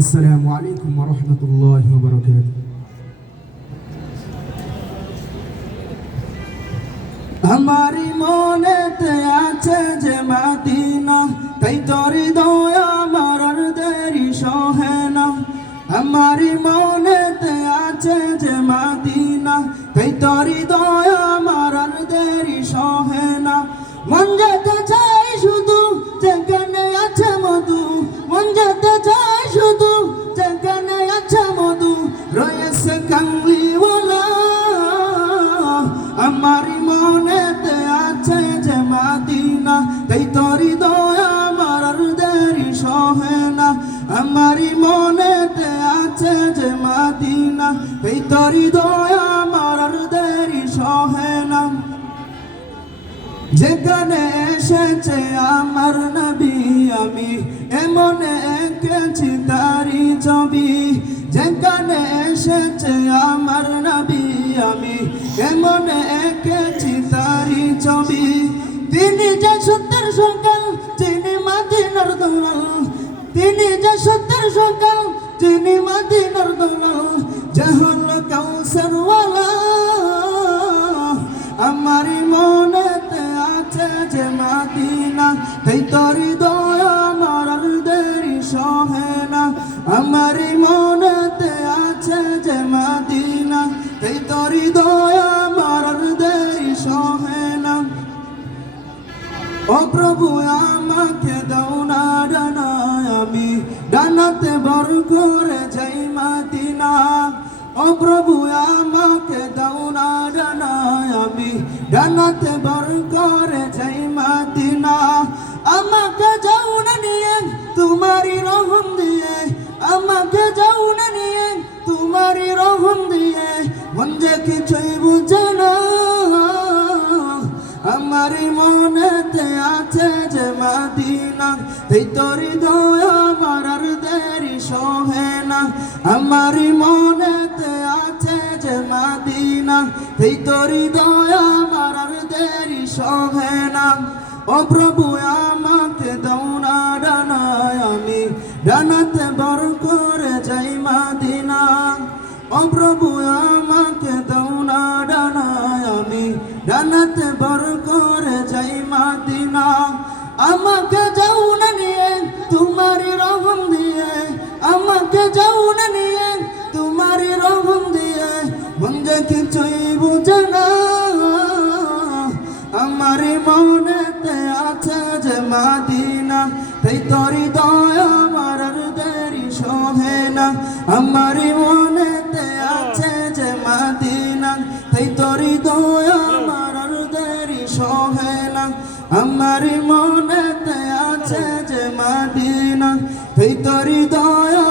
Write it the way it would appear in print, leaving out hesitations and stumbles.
আসসালামু আলাইকুম ওয়া রাহমাতুল্লাহি ওয়া বারাকাতুহু। আমারি মনেতে আছে যে মদিনা, তাই তোর দয়া আমার আর দেরি সহে না। আমারি মনেতে আছে যে মদিনা, তাই তোর দয়া আমার আর দেরি সহে না। মন যেতে চাই শুধু যেখানে আছে মধু, মন যেতে চাই শুধু যেখানে আছে মধু, রয়েছে কামলিওয়ালা। আমারি মনেতে আছে যে মদিনা, তাই তোরি দয়া আমার আর দেরি সহে না। আমারি মনেতে আছে যে মদিনা, তাই তোরি দয়া আমার আর দেরি সহে না। যেখানে এসেছে আমার নবী, আমি এমন এঁকেছি তারি ছবি। যেখানে এসেছে আমার নবী, আমি এমন এঁকেছি তারি ছবি। তিনি যে সত্যের সকাল, তিনি মদিনার দুলাল। তিনি যে সত্যের সকাল, তিনি মদিনার দুলাল। যে হলো কাউসারওয়ালা। আমারি মনেতে আছে যে মদিনা, তাই তোরি দয়া আমার আর দেরি সহে না। আমারি মনেতে আছে যে মদিনা, তাই তোরি দয়া আমার আর দেরি সহে না। ও প্রভু আমাকে দাও না ডানা, আমি ডানাতে বর করে যাই মদিনা। ও প্রভু আমাকে দাও না ডানা, আমি ডানাতে বর করে যাই মদিনা। আমাকে যাও না নিয়ে তোমারি রহম দিয়ে, আমাকে যাও না নিয়ে তোমারি রহম দিয়ে, মন যে কিছুই বুঝে না। আমারি মনেতে আছে যে মদিনা, তাই তোরি দয়া আমার আর দেরি সহে না। আমারি মনেতে আছে যে মদিনা, তাই তোরি দয়া আমার আর দেরি সহে না। ও প্রভু আমাকে দাও না ডানা, আমি ডানাতে বর করে যাই মদিনা। ও প্রভু আমাকে দাও না ডানা, আমি ডানাতে বর করে যাই মদিনা। আমাকে যাও না নিয়ে তোমারি রহম দিয়ে, আমাকে যাও না নিয়ে তোমারি রহম দিয়ে, মন যে কিছুই বুঝে না। আমারি মনেতে আছে যে মদিনা, তাই তোরি দয়া আমার আর দেরি সহে না। আমারি মনেতে আছে যে মদিনা, তাই তোরি দয়া আমার আর দেরি সহে না। আমারি মনেতে আছে যে মদিনা, তাই তোরি দয়া